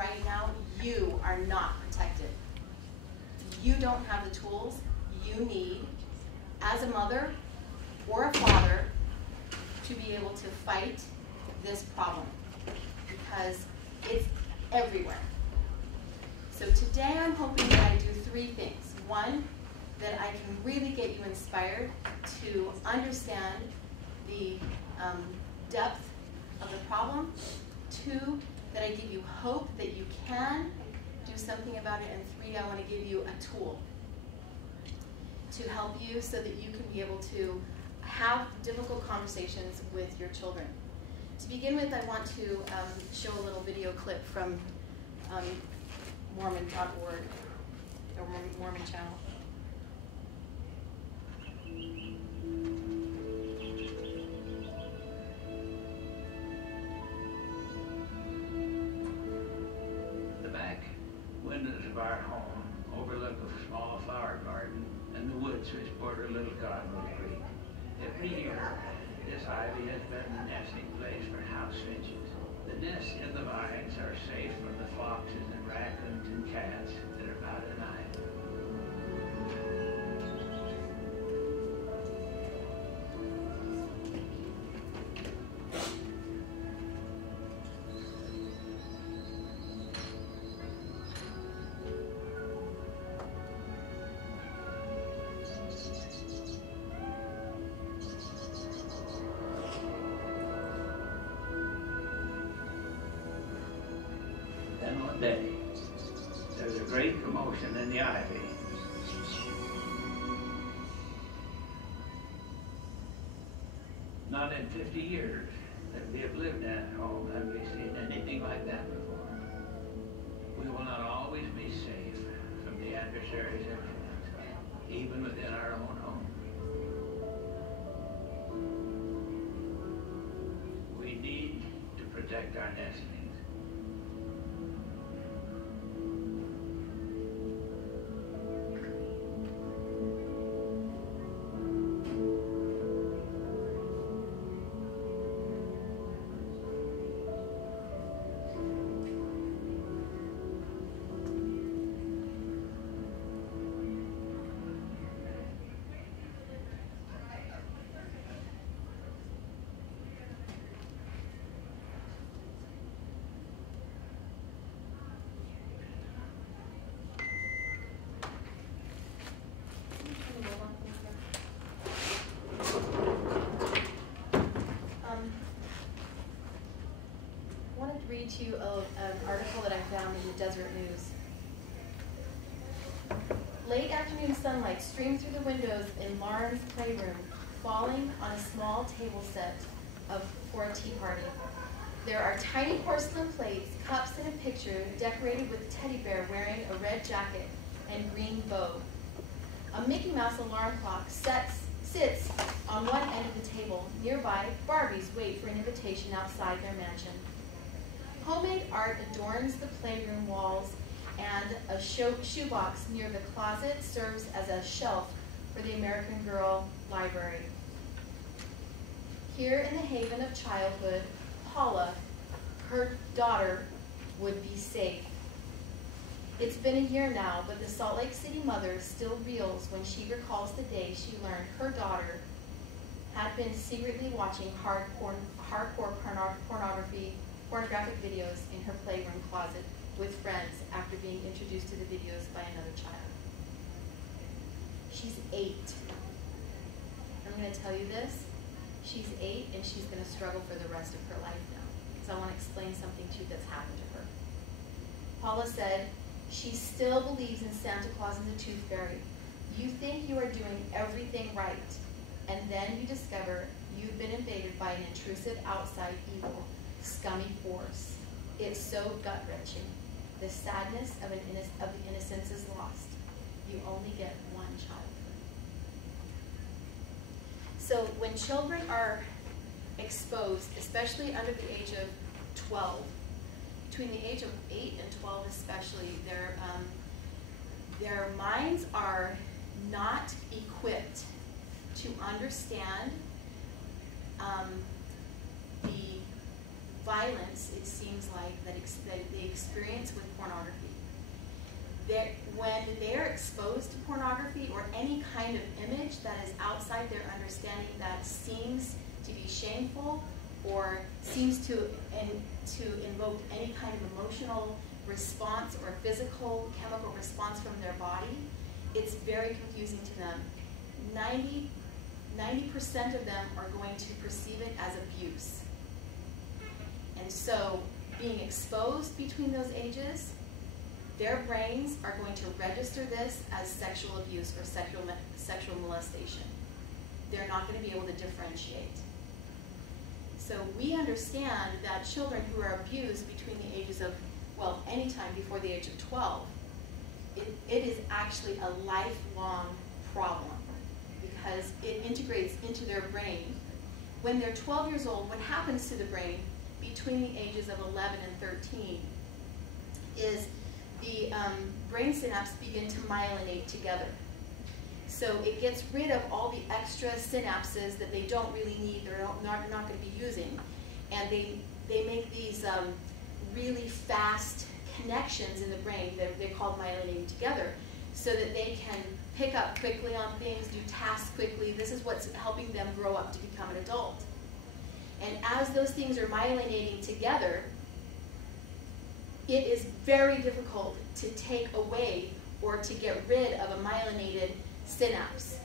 right now, you are not protected. You don't have the tools you need as a mother or a father to be able to fight this problem, because it's everywhere. So today I'm hoping that I do three things. One, that I can really get you inspired to understand the depth of the problem. Two, that I give you hope that you can do something about it. And three, I want to give you a tool to help you so that you can be able to have difficult conversations with your children. To begin with, I want to show a little video clip from Mormon.org, or Mormon channel. The back windows of our home overlook a small flower garden and the woods which border Little Cottonwood Creek. Every year, this ivy has been the nesting place for house finches. The nests in the vines are safe from the foxes and raccoons and cats that are about at night. Then one day, there's a great commotion in the ivy. Not in 50 years that we have lived at home have we seen anything like that before. We will not always be safe from the adversary's influence, even within our own home. We need to protect our nestlings. Read to you an article that I found in the Desert News. Late afternoon sunlight streamed through the windows in Lauren's playroom, falling on a small table set for a tea party. There are tiny porcelain plates, cups, and a picture decorated with a teddy bear wearing a red jacket and green bow. A Mickey Mouse alarm clock sits on one end of the table. Nearby, Barbies wait for an invitation outside their mansion. Homemade art adorns the playroom walls, and a shoebox near the closet serves as a shelf for the American Girl Library. Here in the haven of childhood, Paula, her daughter, would be safe. It's been a year now, but the Salt Lake City mother still reels when she recalls the day she learned her daughter had been secretly watching hardcore pornographic videos in her playroom closet with friends after being introduced to the videos by another child. She's 8. I'm going to tell you this. She's 8 and she's going to struggle for the rest of her life now, because I want to explain something to you that's happened to her. Paula said, she still believes in Santa Claus and the Tooth Fairy. You think you are doing everything right, and then you discover you've been invaded by an intrusive outside evil, scummy force. It's so gut-wrenching. The sadness of the innocence is lost. You only get one childhood. So when children are exposed, especially under the age of 12, between the age of 8 and 12 especially, their minds are not equipped to understand the violence, it seems like, that they experience with pornography. When they're exposed to pornography or any kind of image that is outside their understanding that seems to be shameful or seems to invoke any kind of emotional response or physical chemical response from their body, it's very confusing to them. 90% of them are going to perceive it as abuse. And so being exposed between those ages, their brains are going to register this as sexual abuse or sexual molestation. They're not going to be able to differentiate. So we understand that children who are abused between the ages of, well, anytime before the age of 12, it is actually a lifelong problem because it integrates into their brain. When they're 12 years old, what happens to the brain between the ages of 11 and 13 is the brain synapses begin to myelinate together. So it gets rid of all the extra synapses that they don't really need, they're not going to be using. And they make these really fast connections in the brain. They're called myelinating together, so that they can pick up quickly on things, do tasks quickly. This is what's helping them grow up to become an adult. And as those things are myelinating together, it is very difficult to take away or to get rid of a myelinated synapse.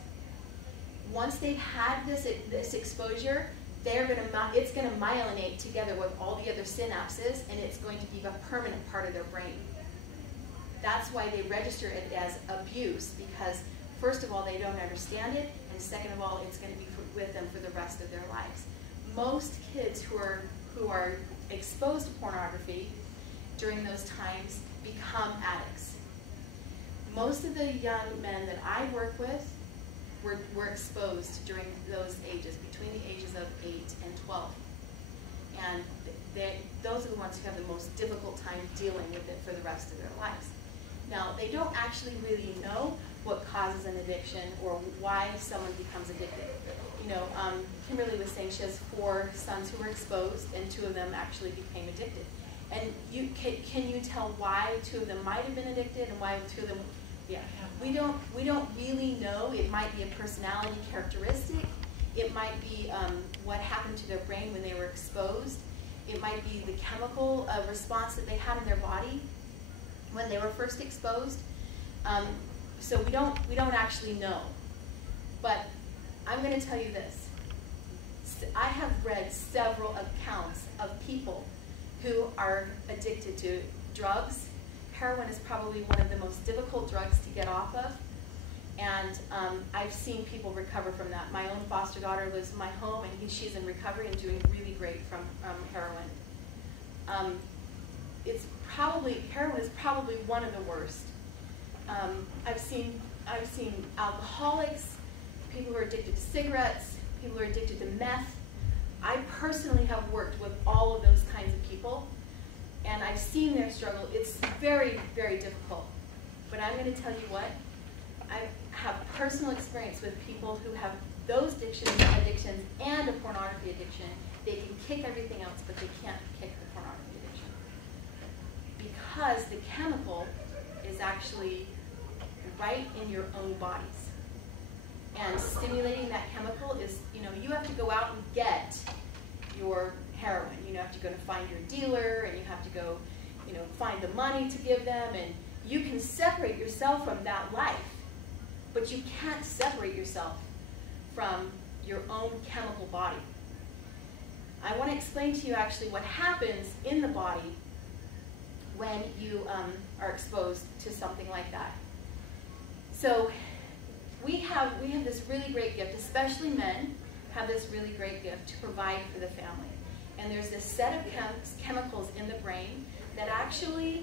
Once they've had this exposure, it's going to myelinate together with all the other synapses, and it's going to be a permanent part of their brain. That's why they register it as abuse, because first of all, they don't understand it, and second of all, it's going to be with them for the rest of their lives. Most kids who are exposed to pornography during those times become addicts. Most of the young men that I work with were exposed during those ages, between the ages of 8 and 12. And those are the ones who have the most difficult time dealing with it for the rest of their lives. Now, they don't actually really know what causes an addiction or why someone becomes addicted. You know, Kimberly was saying she has 4 sons who were exposed, and 2 of them actually became addicted. And can you tell why 2 of them might have been addicted and why 2 of them? Yeah, we don't really know. It might be a personality characteristic. It might be what happened to their brain when they were exposed. It might be the chemical response that they had in their body when they were first exposed. So we don't actually know. But I'm going to tell you this. I have read several accounts of people who are addicted to drugs. Heroin is probably one of the most difficult drugs to get off of. And I've seen people recover from that. My own foster daughter lives in my home, and she's in recovery and doing really great from heroin. Heroin is probably one of the worst. I've seen alcoholics, people who are addicted to cigarettes, people who are addicted to meth. I personally have worked with all of those kinds of people, and I've seen their struggle. It's very, very difficult. But I'm going to tell you what, I have personal experience with people who have those addictions and a pornography addiction. They can kick everything else, but they can't kick the pornography addiction. Because the chemical is actually right in your own bodies. And stimulating that chemical is, you have to go out and get your heroin. You have to go to find your dealer, and you have to go, find the money to give them, and you can separate yourself from that life, but you can't separate yourself from your own chemical body. I want to explain to you actually what happens in the body when you are exposed to something like that. So we have this really great gift, especially men have this really great gift to provide for the family. And there's this set of chemicals in the brain that actually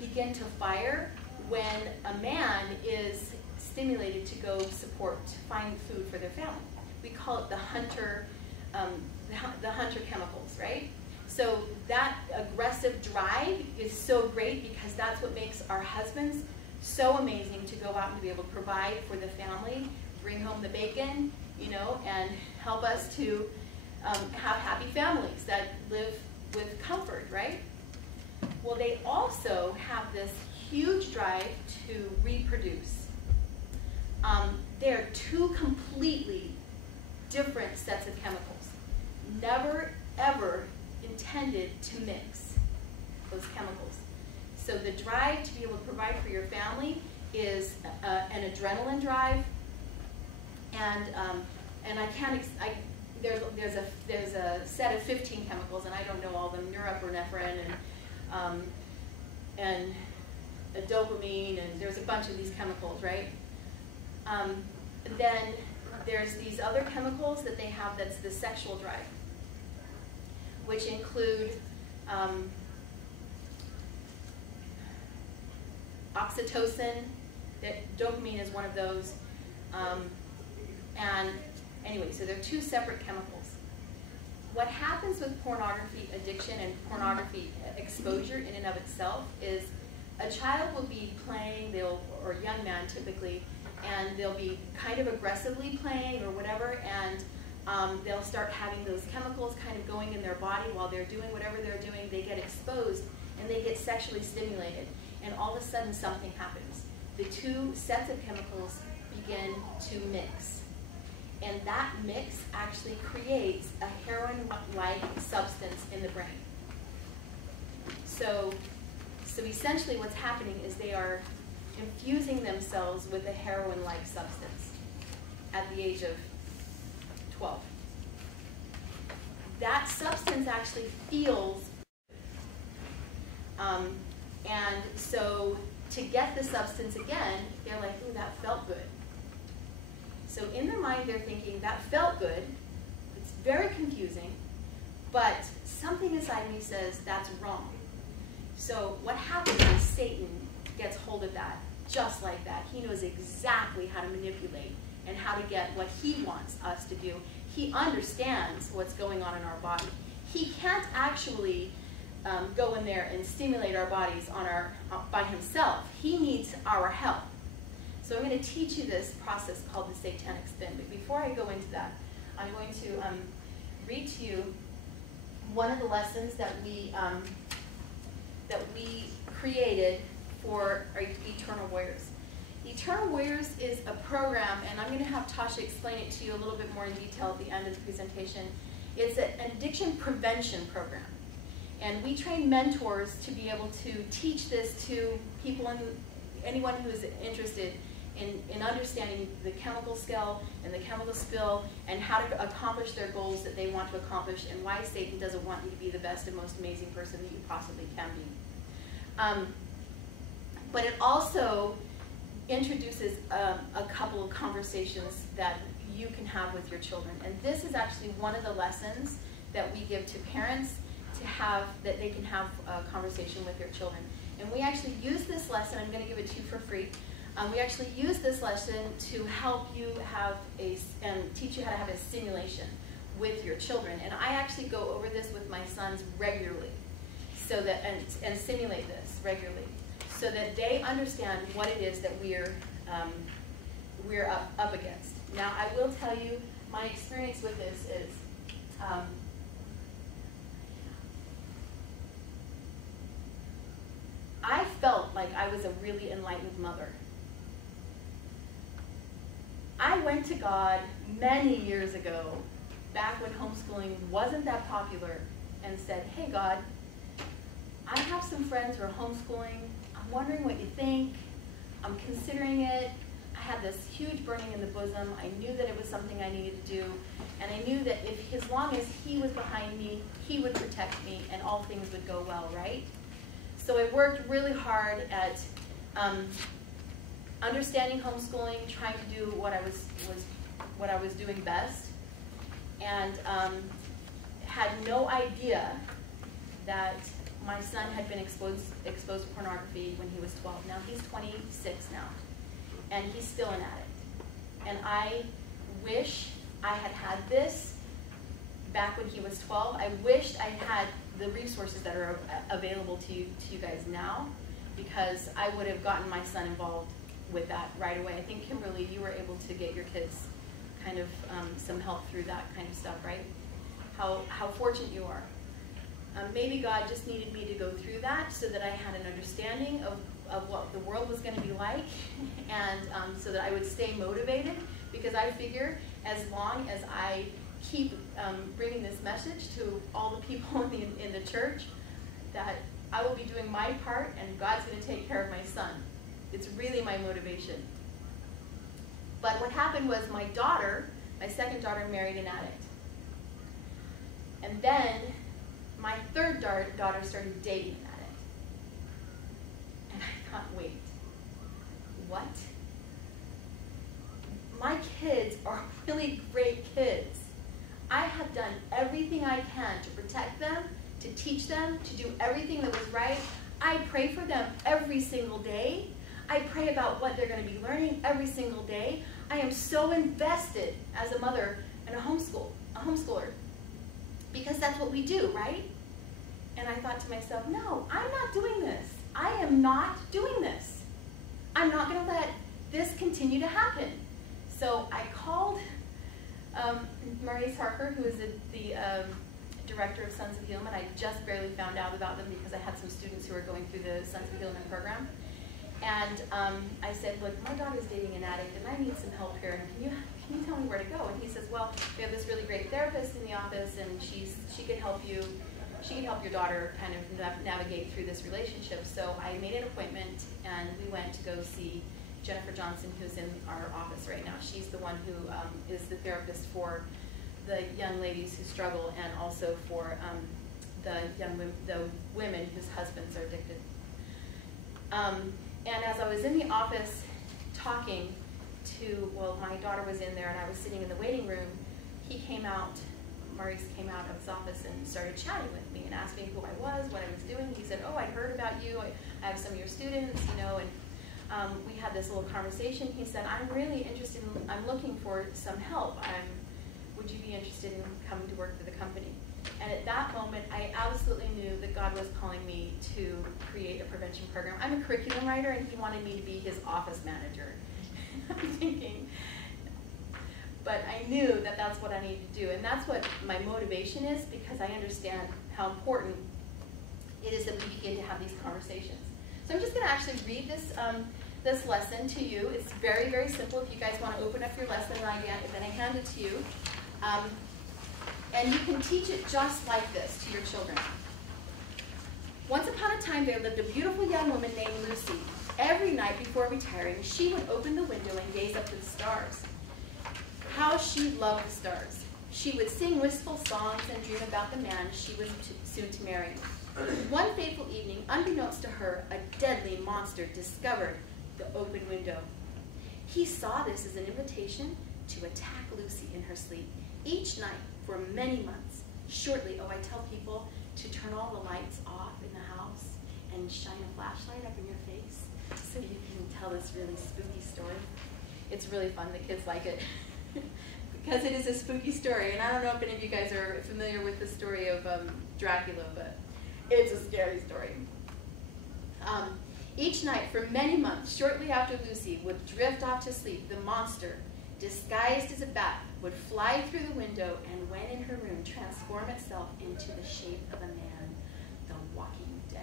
begin to fire when a man is stimulated to go to find food for their family. We call it the hunter chemicals, right? So that aggressive drive is so great because that's what makes our husbands so amazing, to go out and to be able to provide for the family, bring home the bacon, and help us to have happy families that live with comfort, right? Well, they also have this huge drive to reproduce. They're two completely different sets of chemicals. Never, ever intended to mix those chemicals. So the drive to be able to provide for your family is an adrenaline drive, and I can't. There's a set of 15 chemicals, and I don't know all of them: norepinephrine and a dopamine, and there's a bunch of these chemicals, right? Then there's these other chemicals that they have that's the sexual drive, which include oxytocin. Dopamine is one of those. And anyway, so they're two separate chemicals. What happens with pornography addiction and pornography exposure in and of itself is a child will be playing, or a young man typically, and they'll be kind of aggressively playing or whatever, and they'll start having those chemicals kind of going in their body while they're doing whatever they're doing. They get exposed and they get sexually stimulated, and all of a sudden something happens. The two sets of chemicals begin to mix, and that mix actually creates a heroin-like substance in the brain. So essentially what's happening is they are infusing themselves with a heroin-like substance at the age of 12. That substance actually feels, and so to get the substance again, they're like, ooh, that felt good. So in their mind, they're thinking, that felt good. It's very confusing, but something inside me says that's wrong. So what happens is Satan gets hold of that just like that. He knows exactly how to manipulate and how to get what he wants us to do. He understands what's going on in our body. He can't actually go in there and stimulate our bodies by himself. He needs our help. So I'm going to teach you this process called the Satanic Spin. But before I go into that, I'm going to read to you one of the lessons that we created for our Eternal Warriors. Eternal Warriors is a program, and I'm going to have Tasha explain it to you a little bit more in detail at the end of the presentation. It's an addiction prevention program. And we train mentors to be able to teach this to people, and anyone who is interested in understanding the chemical scale and the chemical spill and how to accomplish their goals that they want to accomplish, and why Satan doesn't want you to be the best and most amazing person that you possibly can be. But it also introduces a couple of conversations that you can have with your children. And this is actually one of the lessons that we give to parents to have, that they can have a conversation with their children. And we actually use this lesson, I'm going to give it to you for free. We actually use this lesson to help you have and teach you how to have a simulation with your children. And I actually go over this with my sons regularly, so that and simulate this regularly, so that they understand what it is that we're up against. Now, I will tell you, my experience with this is I felt like I was a really enlightened mother. I went to God many years ago, back when homeschooling wasn't that popular, and said, hey God, I have some friends who are homeschooling. I'm wondering what you think. I'm considering it. I had this huge burning in the bosom. I knew that it was something I needed to do, and I knew that if, as long as He was behind me, He would protect me, and all things would go well, right? So I worked really hard at understanding homeschooling, trying to do what I was doing best, and had no idea that my son had been exposed to pornography when he was 12. Now he's 26 now, and he's still an addict. And I wish I had had this back when he was 12. I wished I had the resources that are available to you guys now, because I would have gotten my son involved with that right away. I think, Kimberly, you were able to get your kids kind of some help through that kind of stuff, right? How fortunate you are. maybe God just needed me to go through that so that I had an understanding of what the world was going to be like, and so that I would stay motivated, because I figure as long as I keep bringing this message to all the people in the church, that I will be doing my part and God's going to take care of my son. It's really my motivation. But what happened was my daughter, my second daughter, married an addict. And then my third daughter started dating an addict. And I thought, wait, what? My kids are really great kids. I have done everything I can to protect them, to teach them, to do everything that was right. I pray for them every single day. I pray about what they're going to be learning every single day. I am so invested as a mother and a homeschooler, because that's what we do, right? And I thought to myself, no, I'm not doing this. I am not doing this. I'm not going to let this continue to happen. So I called Maurice Harker, who is the director of Sons of Helaman. I just barely found out about them because I had some students who were going through the Sons of Helaman program. And I said, look, my daughter's dating an addict and I need some help here. And can you tell me where to go? And he says, well, we have this really great therapist in the office, and she can help you. She can help your daughter kind of navigate through this relationship. So I made an appointment, and we went to go see Jennifer Johnson, who's in our office right now. She's the one who is the therapist for the young ladies who struggle, and also for the women whose husbands are addicted. And as I was in the office talking to, well, my daughter was in there and I was sitting in the waiting room, Maurice came out of his office and started chatting with me and asked me who I was, what I was doing. He said, oh, I heard about you. I have some of your students, you know, and we had this little conversation. He said, I'm really interested I'm looking for some help. Would you be interested in coming to work for the company? And at that moment, I absolutely knew that God was calling me to create a prevention program. I'm a curriculum writer, and he wanted me to be his office manager. I'm thinking, but I knew that that's what I needed to do, and that's what my motivation is, because I understand how important it is that we begin to have these conversations. So I'm just going to actually read this lesson to you. It's very, very simple. If you guys want to open up your lesson, then I hand it to you. And you can teach it just like this to your children. Once upon a time, there lived a beautiful young woman named Lucy. Every night before retiring, she would open the window and gaze up to the stars. How she loved the stars. She would sing wistful songs and dream about the man she was soon to marry. One fateful evening, unbeknownst to her, a deadly monster discovered the open window. He saw this as an invitation to attack Lucy in her sleep. Each night, for many months, shortly, I tell people to turn all the lights off in the house and shine a flashlight up in your face so you can tell this really spooky story. It's really fun. The kids like it because it is a spooky story. And I don't know if any of you guys are familiar with the story of Dracula, but it's a scary story. Each night, for many months, shortly after Lucy would drift off to sleep, the monster, disguised as a bat, would fly through the window and, when in her room, transform itself into the shape of a man, the Walking Dead,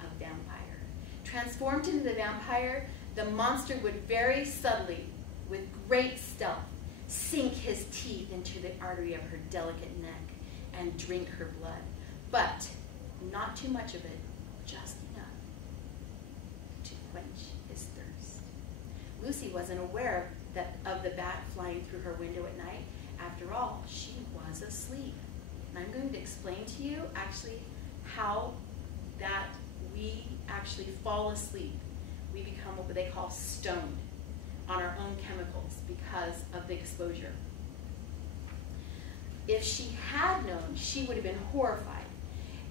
a vampire. Transformed into the vampire, the monster would very subtly, with great stealth, sink his teeth into the artery of her delicate neck and drink her blood. But not too much of it, just enough to quench his thirst. Lucy wasn't aware of the bat flying through her window at night. After all, she was asleep. And I'm going to explain to you actually how that we actually fall asleep. We become what they call stoned on our own chemicals because of the exposure. If she had known, she would have been horrified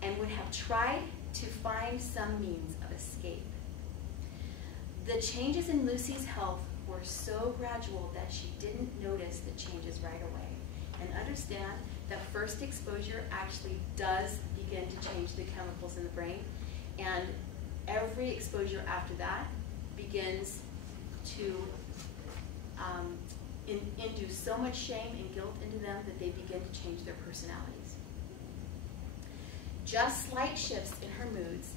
and would have tried to find some means of escape. The changes in Lucy's health were so gradual that she didn't notice the changes right away. And understand that first exposure actually does begin to change the chemicals in the brain, and every exposure after that begins to induce so much shame and guilt into them that they begin to change their personalities. just slight shifts in her moods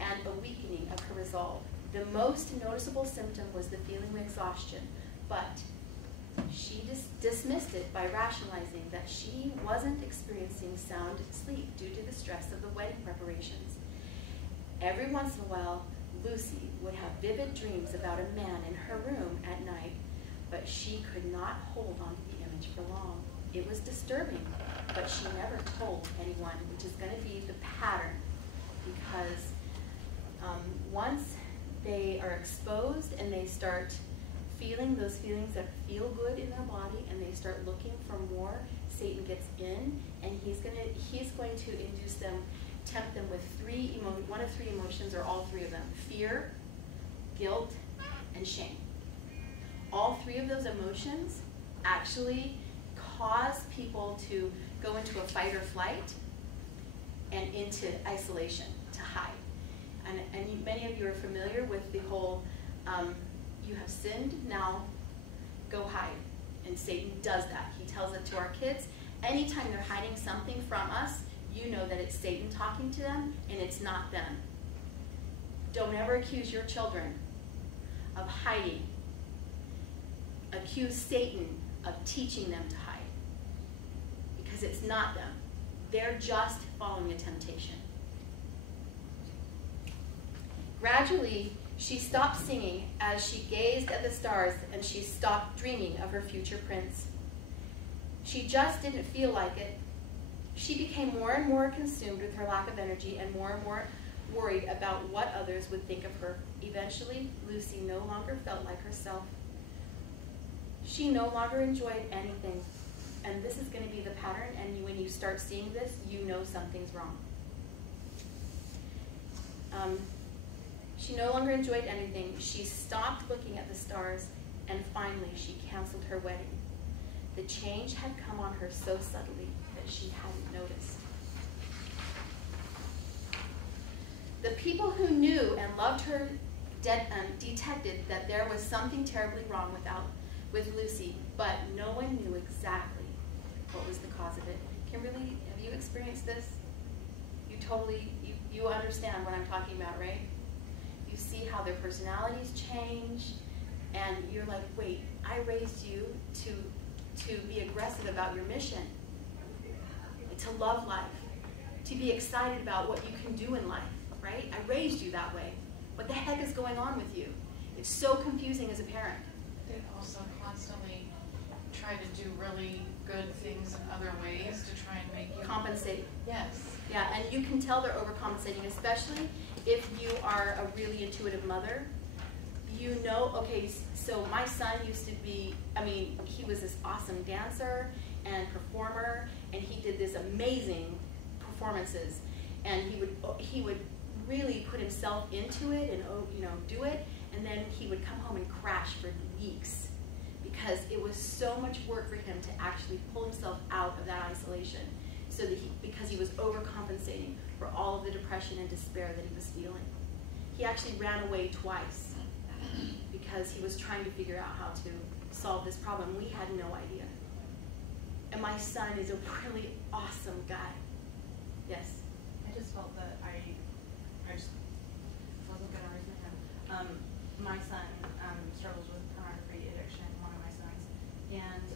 and a weakening of her resolve. The most noticeable symptom was the feeling of exhaustion, but she dismissed it by rationalizing that she wasn't experiencing sound sleep due to the stress of the wedding preparations. Every once in a while, Lucy would have vivid dreams about a man in her room at night, but she could not hold on to the image for long. It was disturbing, but she never told anyone, which is going to be the pattern, because once they are exposed and they start feeling those feelings that feel good in their body and they start looking for more, Satan gets in and he's going to induce them, tempt them with one of three emotions, or all three of them: fear, guilt, and shame. All three of those emotions actually cause people to go into a fight or flight and into isolation, to hide. And many of you are familiar with the whole, you have sinned, now go hide. And Satan does that. He tells it to our kids. Anytime they're hiding something from us, you know that it's Satan talking to them, and it's not them. Don't ever accuse your children of hiding. Accuse Satan of teaching them to hide, because it's not them. They're just following a temptation. Gradually, she stopped singing as she gazed at the stars, and she stopped dreaming of her future prince. She just didn't feel like it. She became more and more consumed with her lack of energy and more worried about what others would think of her. Eventually, Lucy no longer felt like herself. She no longer enjoyed anything. And this is going to be the pattern, and when you start seeing this, you know something's wrong. She no longer enjoyed anything. She stopped looking at the stars, and finally she canceled her wedding. The change had come on her so subtly that she hadn't noticed. The people who knew and loved her detected that there was something terribly wrong with Lucy, but no one knew exactly what was the cause of it. Kimberly, have you experienced this? You understand what I'm talking about, right? You see how their personalities change, and you're like, wait, I raised you to be aggressive about your mission, to love life, to be excited about what you can do in life, right? I raised you that way. What the heck is going on with you? It's so confusing as a parent. They also constantly try to do really good things in other ways to try and make you compensate. Yes. Yeah, and you can tell they're overcompensating, especially if you are a really intuitive mother. You know, okay, so my son used to be, he was this awesome dancer and performer, and he did this amazing performances, and he would really put himself into it and do it, and then he would come home and crash for weeks because it was so much work for him to actually pull himself out of that isolation, so that because he was overcompensating for all of the depression and despair that he was feeling. He actually ran away twice because he was trying to figure out how to solve this problem. We had no idea. And my son is a really awesome guy. Yes? I just felt that I just wasn't going to raise my hand. My son struggles with pornography addiction, one of my sons. And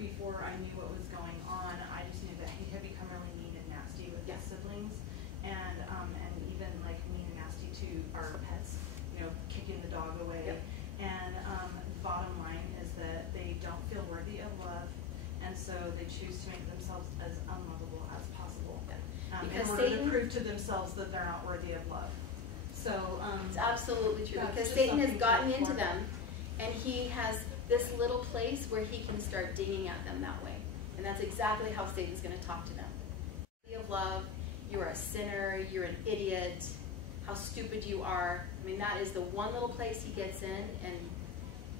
before I knew what was going on, I just knew that he had become really mean and nasty with his siblings. And even like mean and nasty to our pets, kicking the dog away. Yep. And bottom line is that they don't feel worthy of love, and so they choose to make themselves as unlovable as possible. Because in order Satan, to prove to themselves that they're not worthy of love. So it's absolutely true, because just Satan has something gotten to into look them, and he has this little place where he can start dinging at them that way. And that's exactly how Satan's going to talk to them. Worthy of love, you're a sinner, you're an idiot, how stupid you are. That is the one little place he gets in,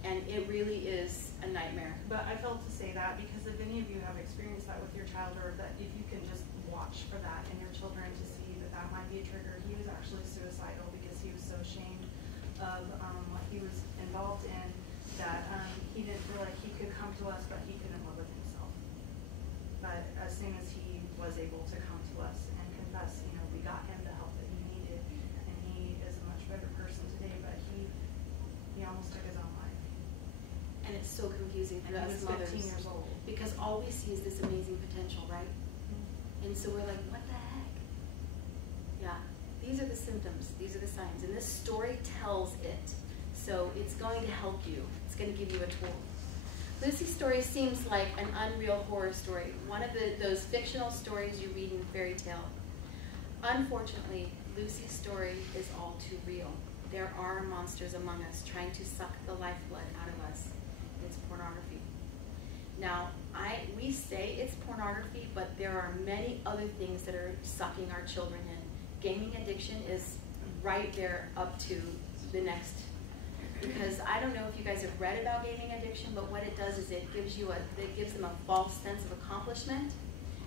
and it really is a nightmare. But I felt to say that because if any of you have experienced that with your child, or that if you can just watch for that in your children to see that that might be a trigger. He was actually suicidal because he was so ashamed of what he was involved in that he didn't feel like he could come to us, but he couldn't live with himself. But as soon as he was able to come to us and confess, you know, we got him the help that he needed, and he is a much better person today, but he almost took his own life. And it's so confusing for And he us was mothers. 15 years old. Because all we see is this amazing potential, right? And so we're like, what the heck? Yeah, these are the symptoms, these are the signs. And this story tells it. So it's going to help you. It's going to give you a tool. Lucy's story seems like an unreal horror story, one of those fictional stories you read in fairy tale. Unfortunately, Lucy's story is all too real. There are monsters among us trying to suck the lifeblood out of us. It's pornography. Now, we say it's pornography, but there are many other things that are sucking our children in. Gaming addiction is right there up to the next. Because I don't know if you guys have read about gaming addiction, but what it does is it gives them a false sense of accomplishment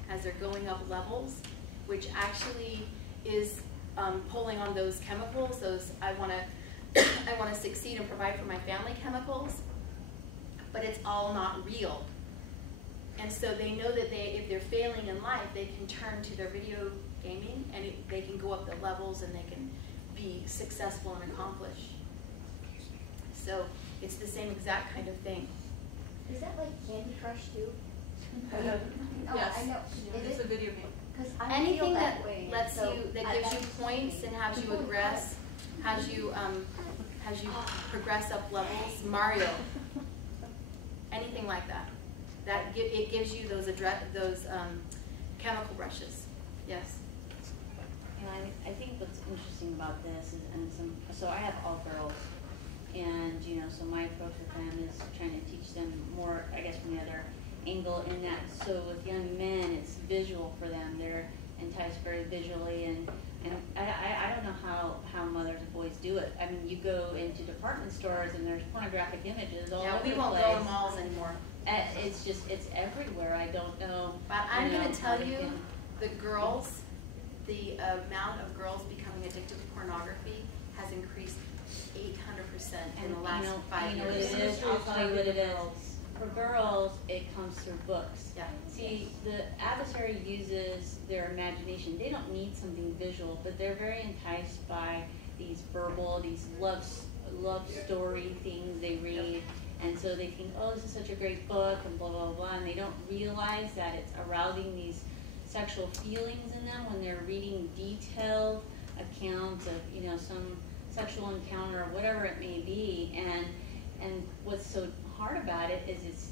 as they're going up levels, which actually is pulling on those chemicals, those I want to succeed and provide for my family chemicals, but it's all not real. And so they know that if they're failing in life, they can turn to their video gaming and they can go up the levels and they can be successful and accomplish. So it's the same exact kind of thing. Is that like Candy Crush too? Yes. I know. It's a video game. Because I feel Anything that that way. lets so you, that gives you points and has you aggress, has you progress up levels. Mario. Anything like that. It gives you those chemical rushes. Yes. And I think what's interesting about this is, so I have all girls, and so my approach with them is trying to teach them more, I guess, from the other angle in that. So with young men, it's visual for them. They're enticed very visually, and I don't know how mothers and boys do it. I mean, you go into department stores and there's pornographic images all over the place. We won't go in malls anymore. It's everywhere. I don't know. But I'm going to tell you, the amount of girls becoming addicted to pornography has increased 800% in the last 5 years. It is. I'll tell you what it is. For girls, it comes through books. Yeah. See, the adversary uses their imagination. They don't need something visual, but they're very enticed by these verbal, these love story things they read. And so they think, oh, this is such a great book, and blah, blah, blah. And they don't realize that it's arousing these sexual feelings in them when they're reading detailed accounts of, some sexual encounter or whatever it may be. And what's so hard about it is it's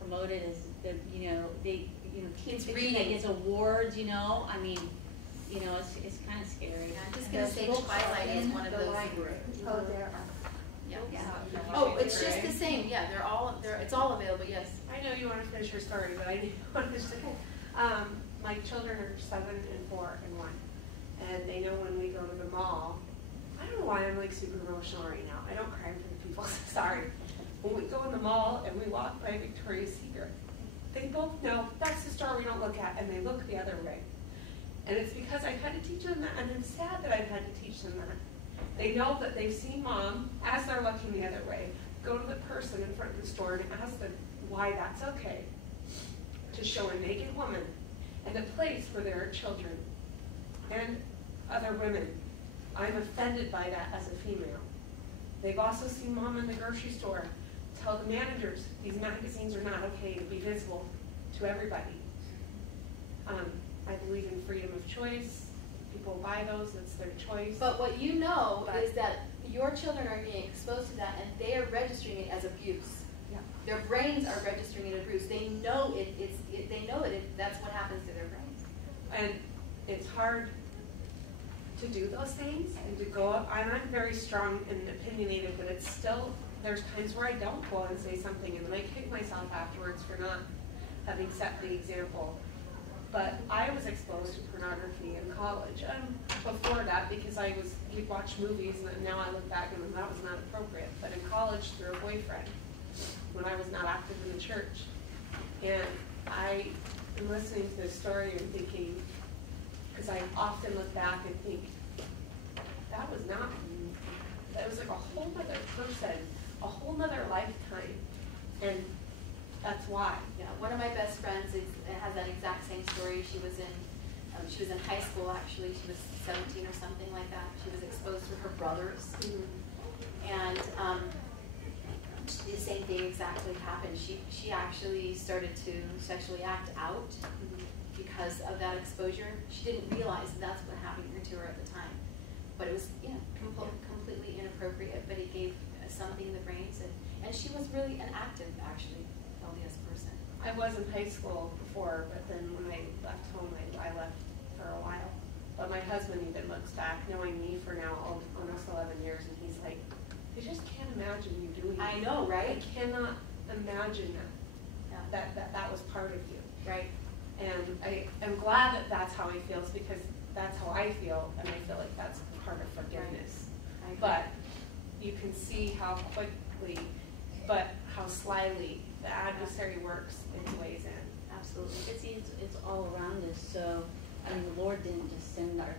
promoted as It's teen reading. that gets awards, I mean, it's kind of scary. Yeah, I'm just going to say Twilight is one of those. Oh, there are. Yeah. Yeah. Oh, it's just the same. Yeah, it's all available. Yes. I know you want to finish your story, but I need to understand. My children are 7 and 4 and 1, and they know when we go to the mall. I don't know why I'm like super emotional right now. I don't cry for the people. Sorry. When we go in the mall and we walk by Victoria's Secret, they both know that's the store we don't look at, and they look the other way. And it's because I've had to teach them that, and I'm sad that I've had to teach them that. They know that they've seen mom, as they're looking the other way, go to the person in front of the store and ask them why that's okay to show a naked woman in a place where there are children and other women. I'm offended by that as a female. They've also seen mom in the grocery store tell the managers these magazines are not okay to be visible to everybody. I believe in freedom of choice. People buy those, that's their choice. But what you know is that your children are being exposed to that, and they are registering it as abuse. Yeah. Their brains are registering it as abuse. They know that's what happens to their brains. And it's hard to do those things and to go up. I'm very strong and opinionated, but it's still, there's times where I don't go and say something, and then I kick myself afterwards for not having set the example. But I was exposed to pornography in college. Before that, because he'd watch movies, and now I look back and that was not appropriate. But in college, through a boyfriend, when I was not active in the church. And I am listening to this story and thinking, because I often look back and think, that was like a whole other person, a whole other lifetime. And that's why. Yeah, one of my best friends has that exact same story. She was in She was in high school, actually. She was 17 or something like that. She was exposed to her brothers. And the same thing exactly happened. She actually started to sexually act out because of that exposure. She didn't realize that's what happened to her at the time. But it was completely inappropriate, but it gave something in the brains. And she was really an active, actually, LDS person. I was in high school before, but then when I left home, I left for a while. But my husband even looks back, knowing me for now almost 11 years, and he's like, I just can't imagine you doing that. I know, right? I cannot imagine that. Yeah. That was part of you. Right. And I am glad that that's how he feels, because that's how I feel, and I feel like that's part of forgiveness. Right. But you can see how quickly, but how slyly the adversary works and weighs in. Absolutely. It's all around us. So, I mean, the Lord didn't just send our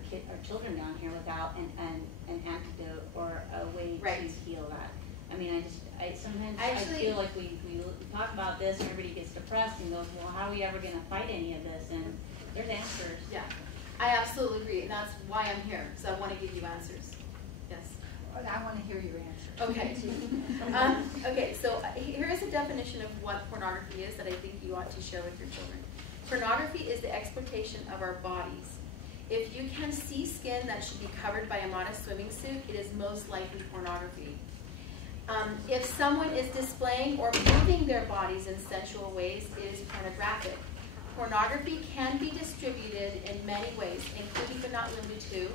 children down here without an antidote or a way Right. to heal that. I mean, I sometimes Actually, I feel like we talk about this and everybody gets depressed and goes, well, how are we ever going to fight any of this? And there's answers. Yeah, I absolutely agree, and that's why I'm here, because I want to give you answers. Yes. I want to hear your answer. Okay. Okay, so here is a definition of what pornography is that I think you ought to share with your children. Pornography is the exploitation of our bodies. If you can see skin that should be covered by a modest swimming suit, it is most likely pornography. If someone is displaying or moving their bodies in sensual ways, it is pornographic. Pornography can be distributed in many ways, including but not limited to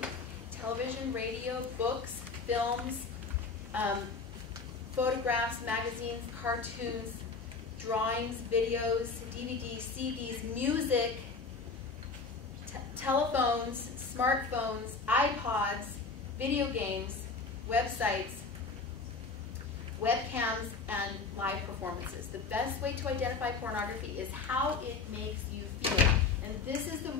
television, radio, books, films, photographs, magazines, cartoons, drawings, videos, DVDs, CDs, music, telephones, smartphones, iPods, video games, websites, webcams, and live performances. The best way to identify pornography is how it makes you feel. And this is the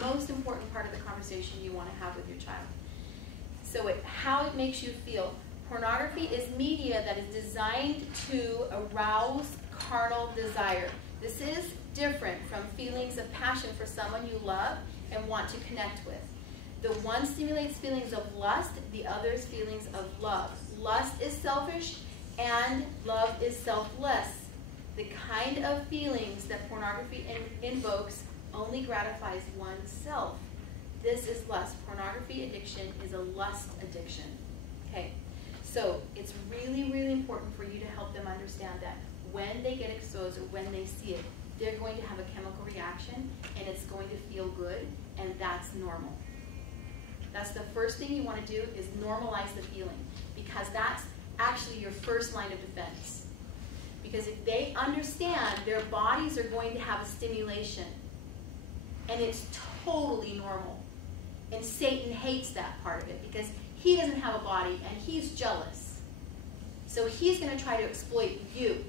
most important part of the conversation you want to have with your child. So how it makes you feel. Pornography is media that is designed to arouse carnal desire. This is different from feelings of passion for someone you love and want to connect with. The one stimulates feelings of lust, the other's feelings of love. Lust is selfish and love is selfless. The kind of feelings that pornography invokes only gratifies oneself. This is lust. Pornography addiction is a lust addiction. Okay, so it's really, really important for you to help them understand that when they get exposed or when they see it, they're going to have a chemical reaction and it's going to feel good, and that's normal. That's the first thing you want to do, is normalize the feeling, because that's actually your first line of defense. Because if they understand their bodies are going to have a stimulation, and it's totally normal, and Satan hates that part of it because he doesn't have a body and he's jealous. So he's going to try to exploit you.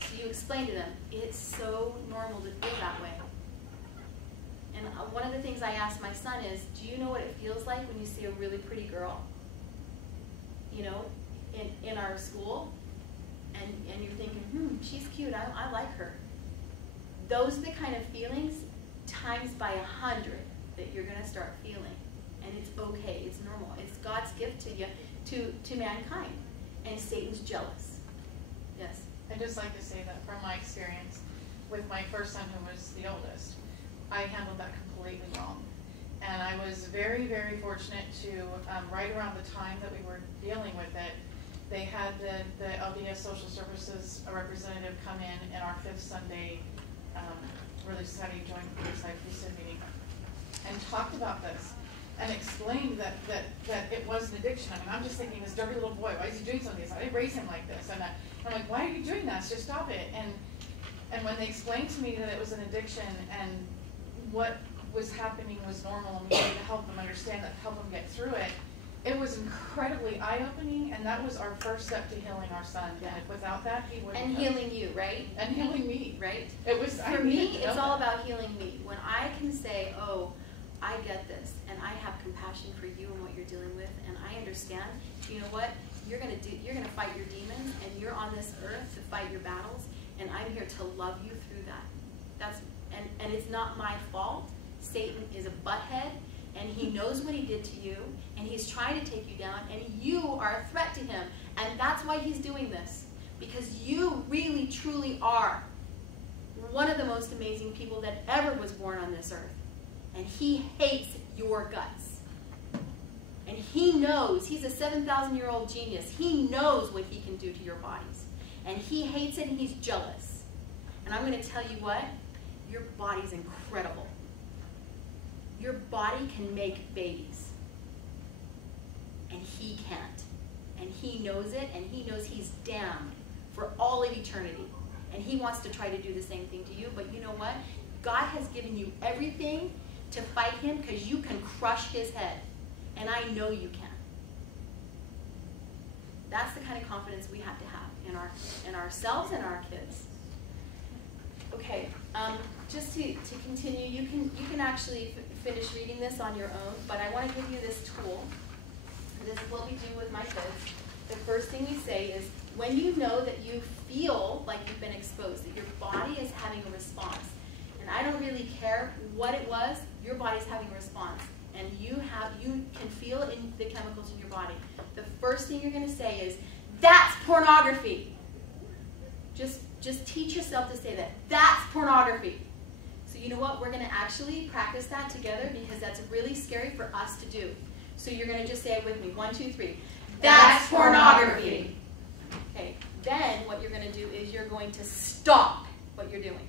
So you explain to them, it's so normal to feel that way. And one of the things I asked my son is, do you know what it feels like when you see a really pretty girl, you know, in our school? And you're thinking, she's cute, I like her. Those are the kind of feelings times by 100 that you're going to start feeling. And it's okay, it's normal. It's God's gift to you, to mankind. And Satan's jealous. Yes? I'd just like to say that from my experience with my first son, who was the oldest, I handled that completely wrong. And I was very, very fortunate to, right around the time that we were dealing with it, they had the LDS Social Services representative come in our 5th Sunday Relief Society Joint Crusade meeting and talked about this and explained that it was an addiction. I mean, I'm just thinking, this dirty little boy, why is he doing something like this? I didn't raise him like this. And I'm like, why are you doing that? Just stop it. And when they explained to me that it was an addiction and what was happening was normal, and we needed to help them understand that, help them get through it, it was incredibly eye-opening, and that was our first step to healing our son. And if without that, he wouldn't And have. healing you, right? And healing me. Right? It was, For me, it's all about healing me. When I can say, oh, I get this, and I have compassion for you and what you're dealing with, and I understand, you know what? You're gonna fight your demons, and you're on this earth to fight your battles, and I'm here to love you through that. and it's not my fault. Satan is a butthead, and he knows what he did to you, and he's trying to take you down, and you are a threat to him. And that's why he's doing this, because you really, truly are one of the most amazing people that ever was born on this earth. And he hates your guts. And he knows, he's a 7,000-year-old genius. He knows what he can do to your bodies. And he hates it, and he's jealous. And I'm going to tell you what, your body's incredible. Your body can make babies. And he can't. And he knows it, and he knows he's damned for all of eternity. And he wants to try to do the same thing to you, but you know what? God has given you everything to fight him, because you can crush his head. And I know you can. That's the kind of confidence we have to have in ourselves and our kids. Okay, just to continue, you can actually finish reading this on your own, but I want to give you this tool. This is what we do with my kids. The first thing we say is, when you know that you feel like you've been exposed, that your body is having a response, and I don't really care what it was, your body's having a response, and you can feel it in the chemicals in your body. The first thing you're going to say is, that's pornography. Just teach yourself to say that. That's pornography. So you know what? We're going to actually practice that together, because that's really scary for us to do. So you're going to just say it with me. 1, 2, 3. That's pornography. Okay. Then what you're going to do is you're going to stop what you're doing.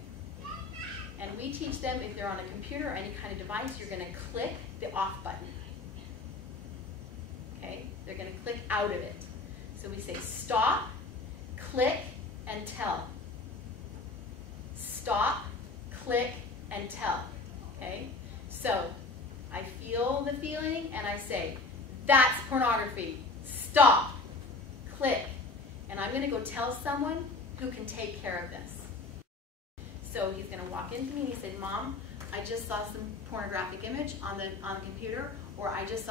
And we teach them, if they're on a computer or any kind of device, you're going to click the off button. Okay? They're going to click out of it. So we say stop, click, and tell. Stop, click, and tell. Okay? So I feel the feeling, and I say, that's pornography. Stop, click. And I'm going to go tell someone who can take care of this. So he's going to walk into me and he said, Mom, I just saw some pornographic image on the computer, or I just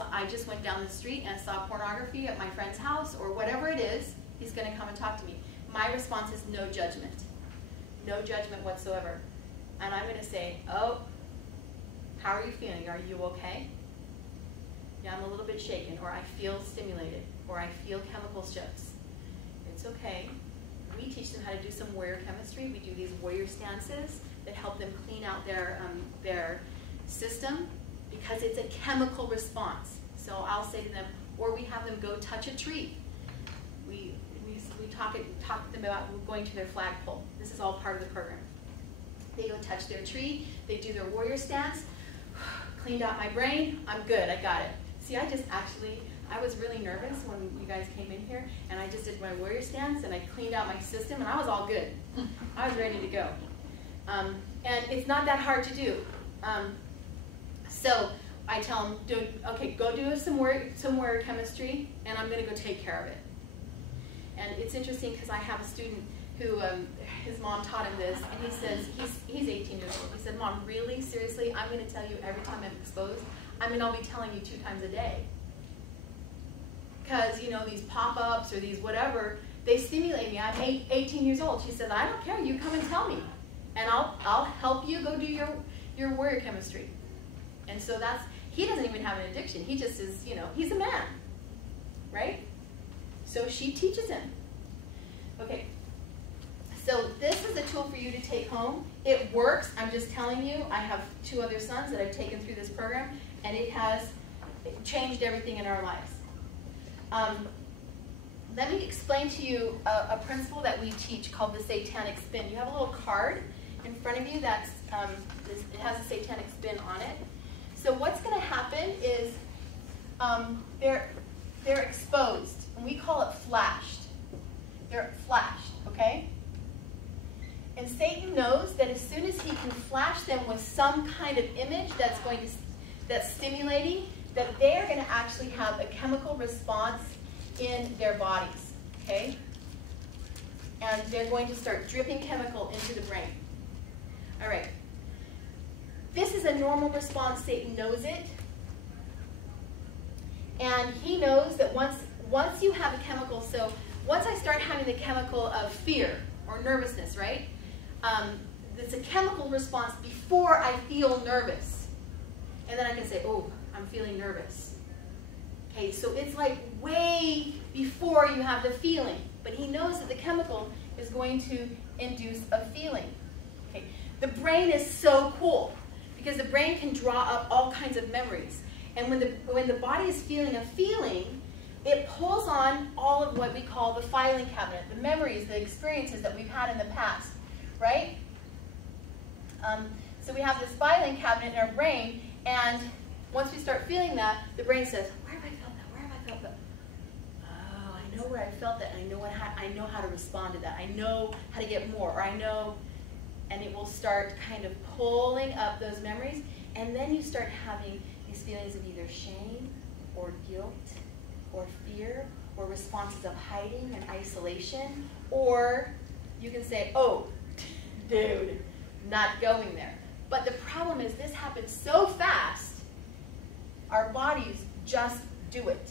went down the street and saw pornography at my friend's house, or whatever it is. He's going to come and talk to me. My response is no judgment. No judgment whatsoever. And I'm going to say, oh, how are you feeling? Are you okay? Yeah, I'm a little bit shaken, or I feel stimulated, or I feel chemical shifts. It's okay. We teach them how to do some warrior chemistry. We do these warrior stances that help them clean out their system, because it's a chemical response. So I'll say to them, or we have them go touch a tree. We talk to them about going to their flagpole. This is all part of the program. They go touch their tree. They do their warrior stance. Cleaned out my brain. I'm good. I got it. See, I was really nervous when you guys came in here, and I just did my warrior stance, and I cleaned out my system, and I was all good. I was ready to go. And it's not that hard to do. So I tell them, okay, go do some warrior chemistry, and I'm going to go take care of it. And it's interesting, because I have a student who, his mom taught him this, and he says, he's 18 years old. He said, Mom, really, seriously, I'm going to tell you every time I'm exposed. I mean, I'll be telling you 2 times a day. Because, you know, these pop-ups or these whatever, they stimulate me. I'm 18 years old. She said, I don't care. You come and tell me. And I'll help you go do your warrior chemistry. And so he doesn't even have an addiction. He just is, you know, he's a man. Right? So she teaches him. Okay. So this is a tool for you to take home. It works. I'm just telling you. I have 2 other sons that I've taken through this program, and it has changed everything in our lives. Let me explain to you a principle that we teach called the Satanic Spin. You have a little card in front of you that's it has a Satanic Spin on it. So what's going to happen is they're exposed, and we call it flashed. They're flashed, okay? And Satan knows that as soon as he can flash them with some kind of image that's stimulating, that they are going to actually have a chemical response in their bodies, okay? And they're going to start dripping chemical into the brain. All right. This is a normal response. Satan knows it. And he knows that once you have a chemical, so once I start having the chemical of fear or nervousness, right? it's a chemical response before I feel nervous. And then I can say, oh, I'm feeling nervous. Okay, so it's like way before you have the feeling. But he knows that the chemical is going to induce a feeling. Okay, the brain is so cool because the brain can draw up all kinds of memories. And when the body is feeling a feeling, it pulls on all of what we call the filing cabinet, the memories, the experiences that we've had in the past, right? So we have this filing cabinet in our brain, and once we start feeling that, the brain says, where have I felt that? Where have I felt that? Oh, I know where I felt that, and I know how to respond to that. I know how to get more, or I know, and it will start kind of pulling up those memories, and then you start having these feelings of either shame, or guilt, or fear, or responses of hiding and isolation, or you can say, oh, dude, not going there. But the problem is this happens so fast, our bodies just do it.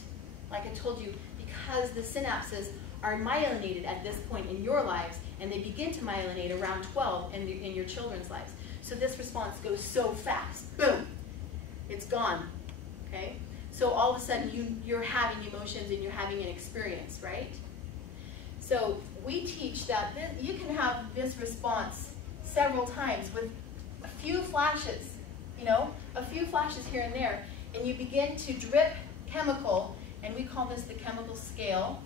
Like I told you, because the synapses are myelinated at this point in your lives, and they begin to myelinate around 12 in your children's lives. So this response goes so fast. Boom. It's gone. Okay? So all of a sudden you're having emotions and you're having an experience, right? So we teach that you can have this response several times with a few flashes, a few flashes here and there, and you begin to drip chemical, and we call this the chemical scale.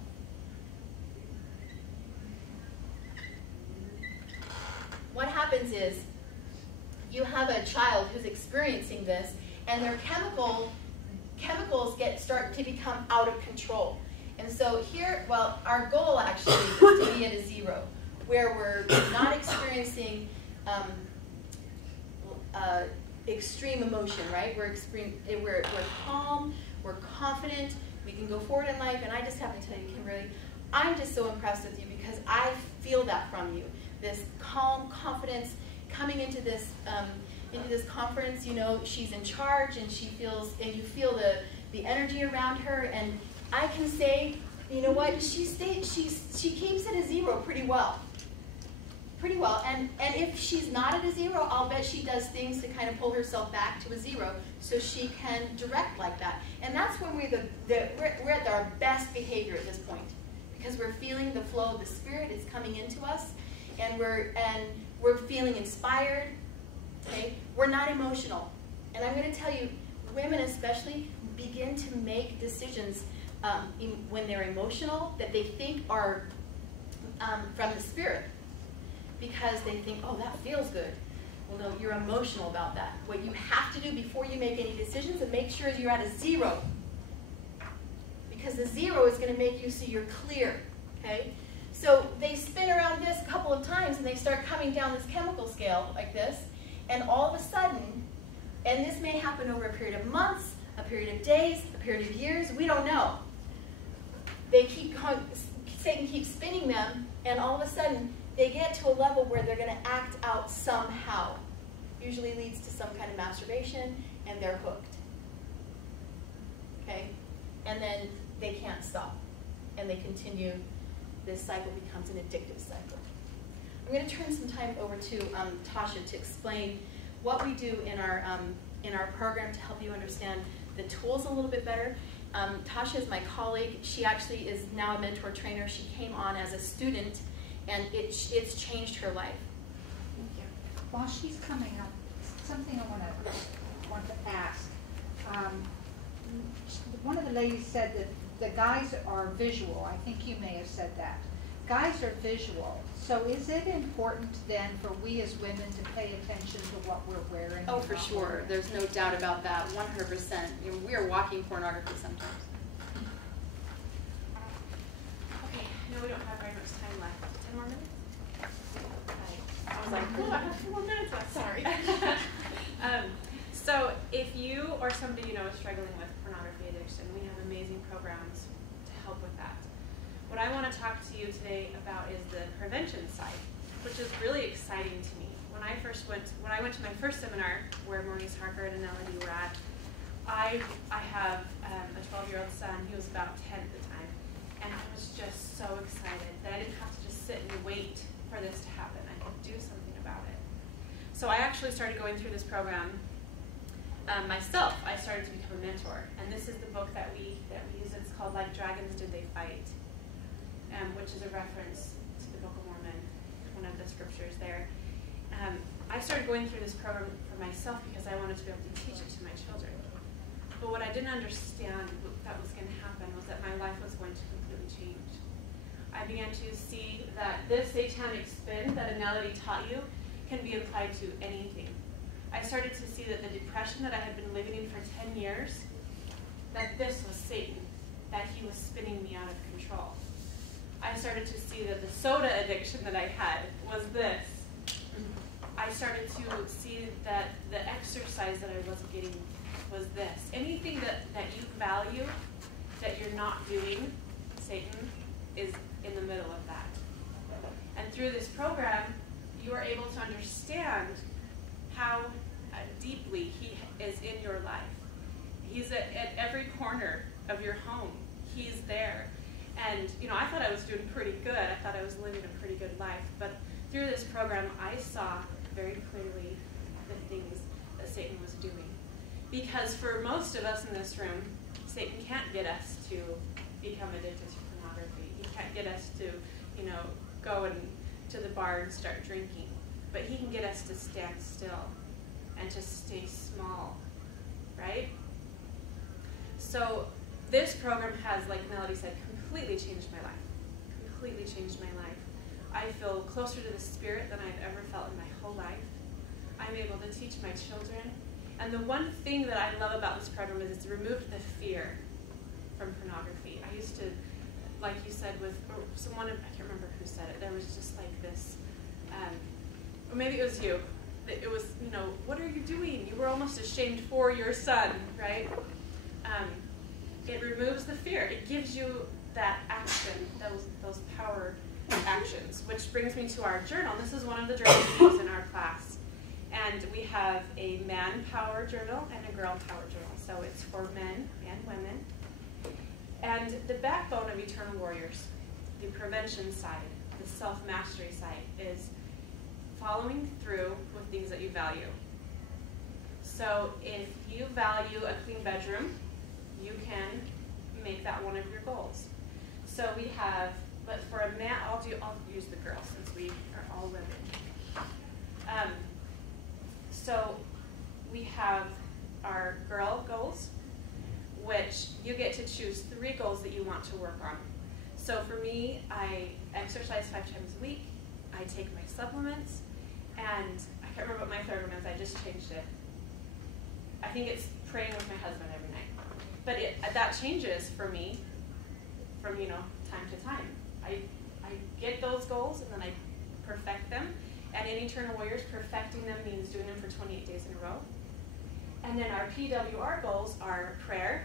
What happens is you have a child who's experiencing this, and their chemicals start to become out of control. And so here, well, our goal actually is to be at a 0, where we're not experiencing extreme emotion, right? We're calm, we're confident, we can go forward in life. And I just have to tell you, Kimberly, I'm just so impressed with you because I feel that from you. This calm confidence coming into this conference. She's in charge, and you feel the energy around her. And I can say, you know what? She keeps at a 0 pretty well. Pretty well. And if she's not at a 0, I'll bet she does things to kind of pull herself back to a 0 so she can direct like that. And that's when we're at our best behavior at this point, because we're feeling the flow of the Spirit is coming into us, and we're feeling inspired. Okay? We're not emotional. And I'm going to tell you, women especially begin to make decisions when they're emotional that they think are from the Spirit, because they think, oh, that feels good. Well, no, you're emotional about that. What you have to do before you make any decisions is make sure you're at a 0, because the 0 is going to make you so you're clear. Okay? So they spin around this a couple of times, and they start coming down this chemical scale like this, and all of a sudden, and this may happen over a period of months, a period of days, a period of years, we don't know. Satan keeps spinning them, and all of a sudden, they get to a level where they're going to act out somehow. Usually leads to some kind of masturbation, and they're hooked. Okay? And then they can't stop, and they continue. This cycle becomes an addictive cycle. I'm going to turn some time over to Tasha to explain what we do in our program to help you understand the tools a little bit better. Tasha is my colleague. She actually is now a mentor trainer. She came on as a student, and it's changed her life. Thank you. While she's coming up, something I want to ask. One of the ladies said that the guys are visual. I think you may have said that. Guys are visual. So is it important then for we as women to pay attention to what we're wearing? Oh, for sure. There's no doubt about that. 100%. We are walking pornography sometimes. Okay, no, we don't have very much time left. 10 more minutes? I was like, oh, I have 2 more minutes left. Sorry. So if you or somebody you know is struggling with pornography addiction, we have amazing programs to help with that. What I want to talk to you today about is the prevention side, which is really exciting to me. When I went to my first seminar where Maurice, Harker, and Analadee were at, I have a 12-year-old son. He was about 10 at the time, and I was just so excited that I didn't have to just sit and wait for this to happen. I could do something about it. actually started going through this program myself. I started to become a mentor, and this is the book that we use. It's called Like Dragons Did They Fight, which is a reference to the Book of Mormon, one of the scriptures there. I started going through this program for myself because I wanted to be able to teach it to my children. But what I didn't understand that was going to happen was that my life was going to completely change. I began to see that this satanic spin that Analadee taught you can be applied to anything. I started to see that the depression that I had been living in for 10 years, that this was Satan, that he was spinning me out of control. I started to see that the soda addiction that I had was this. I started to see that the exercise that I wasn't getting was this. Anything that you value that you're not doing, Satan is in the middle of that. And through this program, you are able to understand how deeply he is in your life. He's at every corner of your home. He's there. And, I thought I was doing pretty good. I thought I was living a pretty good life. But through this program, I saw very clearly the things that Satan was doing. Because for most of us in this room, Satan can't get us to become addicted to pornography. He can't get us to, go to the bar and start drinking. But he can get us to stand still and to stay small, right? So this program has, like Melody said, completely changed my life. Completely changed my life. I feel closer to the Spirit than I've ever felt in my whole life. I'm able to teach my children. And the one thing that I love about this program is it's removed the fear from pornography. I used to, like you said, I can't remember who said it, there was just like this, or maybe it was you. It was, what are you doing? You were almost ashamed for your son, right? It removes the fear. It gives you that action, those power actions, which brings me to our journal. This is one of the journals we use in our class. And we have a man power journal and a girl power journal. So it's for men and women. And the backbone of Eternal Warriors, the prevention side, the self-mastery side, is following through with things that you value. So if you value a clean bedroom, you can make that one of your goals. So we have, but for a man, I'll use the girl since we are all women. So we have our girl goals, which you get to choose 3 goals that you want to work on. So for me, I exercise 5 times a week, I take my supplements, and I can't remember what my third one is, I just changed it. I think it's praying with my husband every night. But that changes for me from, time to time. I get those goals and then I perfect them. And in Eternal Warriors, perfecting them means doing them for 28 days in a row. And then our PWR goals are prayer,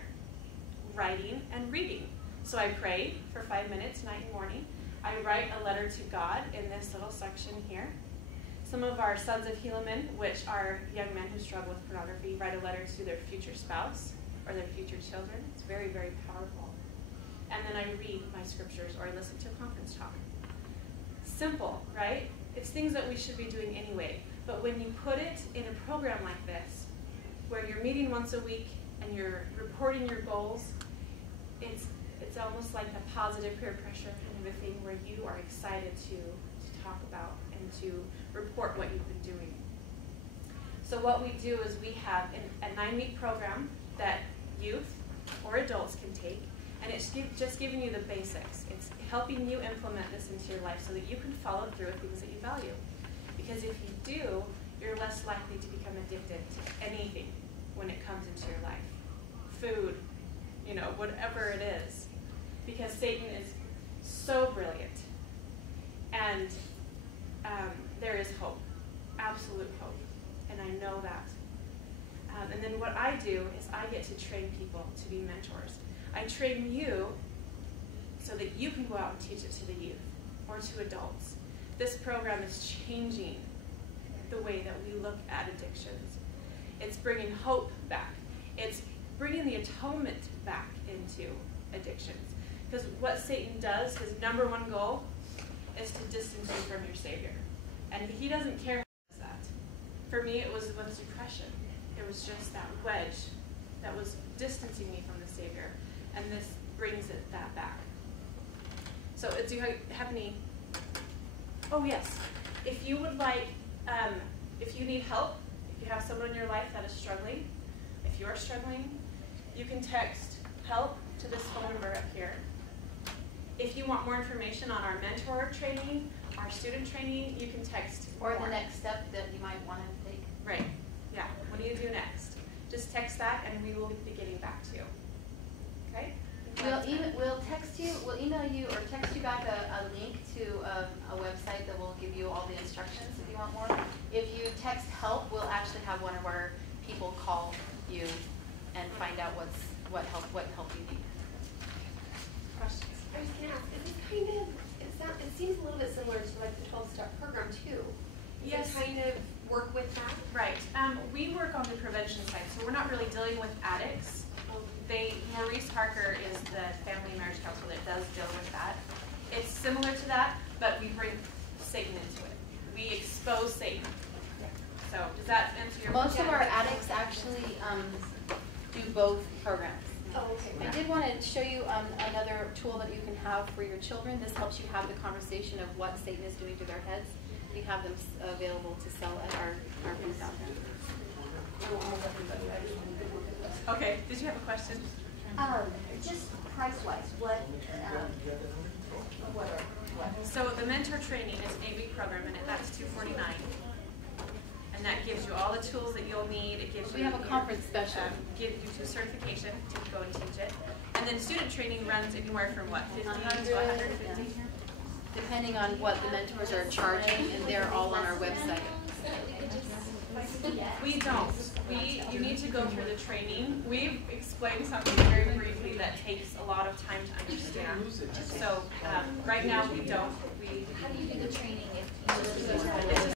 writing, and reading. So I pray for 5 minutes night and morning. I write a letter to God in this little section here. Some of our sons of Helaman, which are young men who struggle with pornography, write a letter to their future spouse or their future children. It's very, very powerful. And then I read my scriptures or I listen to a conference talk. Simple, right? It's things that we should be doing anyway. But when you put it in a program like this, where you're meeting once a week and you're reporting your goals, it's almost like a positive peer pressure kind of a thing where you are excited to talk about and to report what you've been doing. So what we do is we have a 9-week program that youth or adults can take, and it's just giving you the basics. It's helping you implement this into your life so that you can follow through with things that you value. Because if you do, you're less likely to become addicted to anything when it comes into your life. Food, whatever it is. Because Satan is so brilliant. And there is hope, absolute hope. And I know that. And then what I do is I get to train people to be mentors. I train you so that you can go out and teach it to the youth or to adults. This program is changing the way that we look at addictions. It's bringing hope back. It's bringing the atonement back into addictions. Because what Satan does, his number one goal, is to distance you from your Savior. And he doesn't care how he does that. For me, it was with depression. It was just that wedge that was distancing me from the Savior, and this brings that back. So do you have any? Oh yes. If you would like, if you need help, if you have someone in your life that is struggling, if you're struggling, you can text help to this phone number up here. If you want more information on our mentor training, our student training, you can text Or more. the next step that you might want to take. Right. Yeah. What do you do next? Just text that, and we will be getting back to you. Okay? We'll text you, we'll email you or text you back a link to a website that will give you all the instructions if you want more. If you text help, we'll actually have one of our people call you and find out what help you need. Questions? I was going to ask, is this kind of, it seems a little bit similar to like the 12-step program too. Yes. Does it kind of work with that? Right. We work on the prevention side, so we're not really dealing with addicts. Maurice Harker is the family and marriage counselor that does deal with that. It's similar to that, but we bring Satan into it. We expose Satan. So does that answer your question? Most of our addicts actually do both programs. Oh, okay. I did want to show you another tool that you can have for your children. This helps you have the conversation of what Satan is doing to their heads. We have them available to sell at our booth out there. Okay. Did you have a question? Just price-wise, what? So the mentor training is an 8-week program, and that's $249. And that gives you all the tools that you'll need. It gives you. We have a conference special. Give you to certification to go and teach it. And then student training runs anywhere from what, 50 to 150? Depending on what the mentors are charging, and they're all on our website. We don't. You need to go through the training. We've explained something very briefly that takes a lot of time to understand. So right now we don't. How do you do the training if you